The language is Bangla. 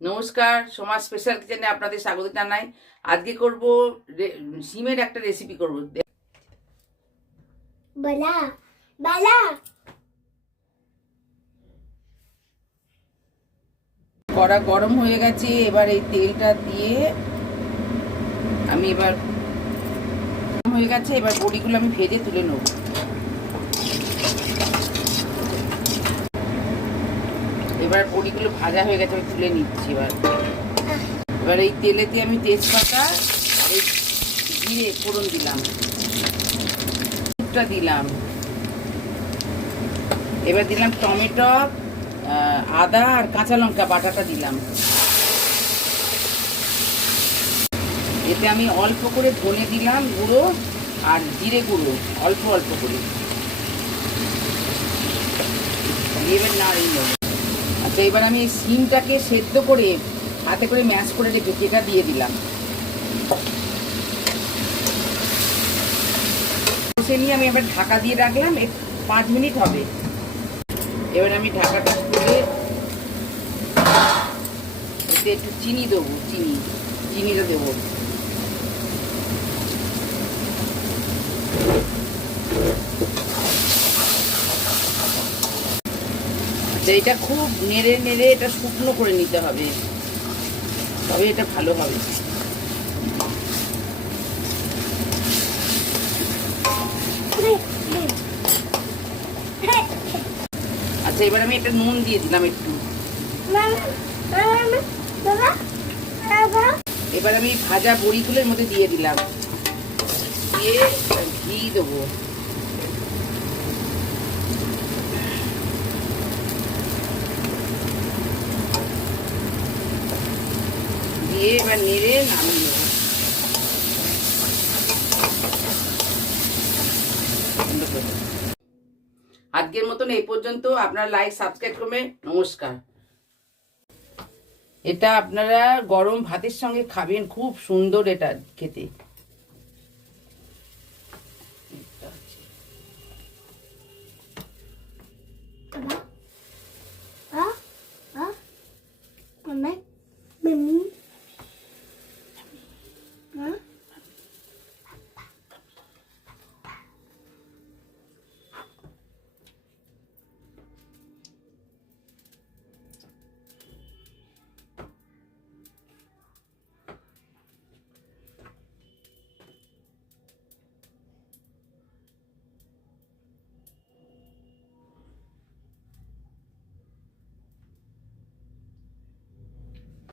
নমস্কার, সমাজ স্পেশাল কিচেনে আপনাদের স্বাগত জানাই। আজকে করব সিমের একটা রেসিপি করব। বলা বলা কড়া গরম হয়ে গেছে, এবার এই তেলটা দিয়ে আমি এবার হয়ে গেছে, এবার বড়িগুলো আমি ভেজে তুলে নেব। এবার বড়িগুলো ভাজা হয়ে গেছে, আমি তুলে নিচ্ছি। এবার এই তেলেতে আমি তেজপাতা আর এই জিরে ফোড়ন দিলাম, দিলাম। এবার দিলাম টমেটো, আদা আর কাঁচা লঙ্কা বাটাটা দিলাম। এতে আমি অল্প করে ধনে দিলাম গুঁড়ো আর জিরে গুঁড়ো, অল্প অল্প করে। এবার নাড়িয়ে নেব। আচ্ছা, এবার আমি সিমটাকে সেদ্ধ করে হাতে করে ম্যাশ করে রেখেছি, এটা দিয়ে দিলাম। কষে নিয়ে আমি এবার ঢাকা দিয়ে রাখলাম, 5 মিনিট হবে। এবার আমি ঢাকাটা খুলে এতে একটু চিনি দেবো, চিনিটা দেবো। আচ্ছা, এটা খুব নেড়ে নেড়ে এটা শুকনো করে নিতে হবে, তবে এটা ভালো হবে। আচ্ছা, এবার আমি এটা নুন দিয়ে দিলাম একটু। এবার আমি ভাজা বড়িগুলোর মধ্যে দিয়ে দিলাম, দিয়ে ঘি দেবো। দিয়ে এবার নেড়ে নামিয়ে নেবো। আজকের মতন এই পর্যন্ত। আপনারা লাইক সাবস্ক্রাইব করবেন। নমস্কার। এটা আপনারা গরম ভাতের সঙ্গে খাবেন, খুব সুন্দর এটা খেতে।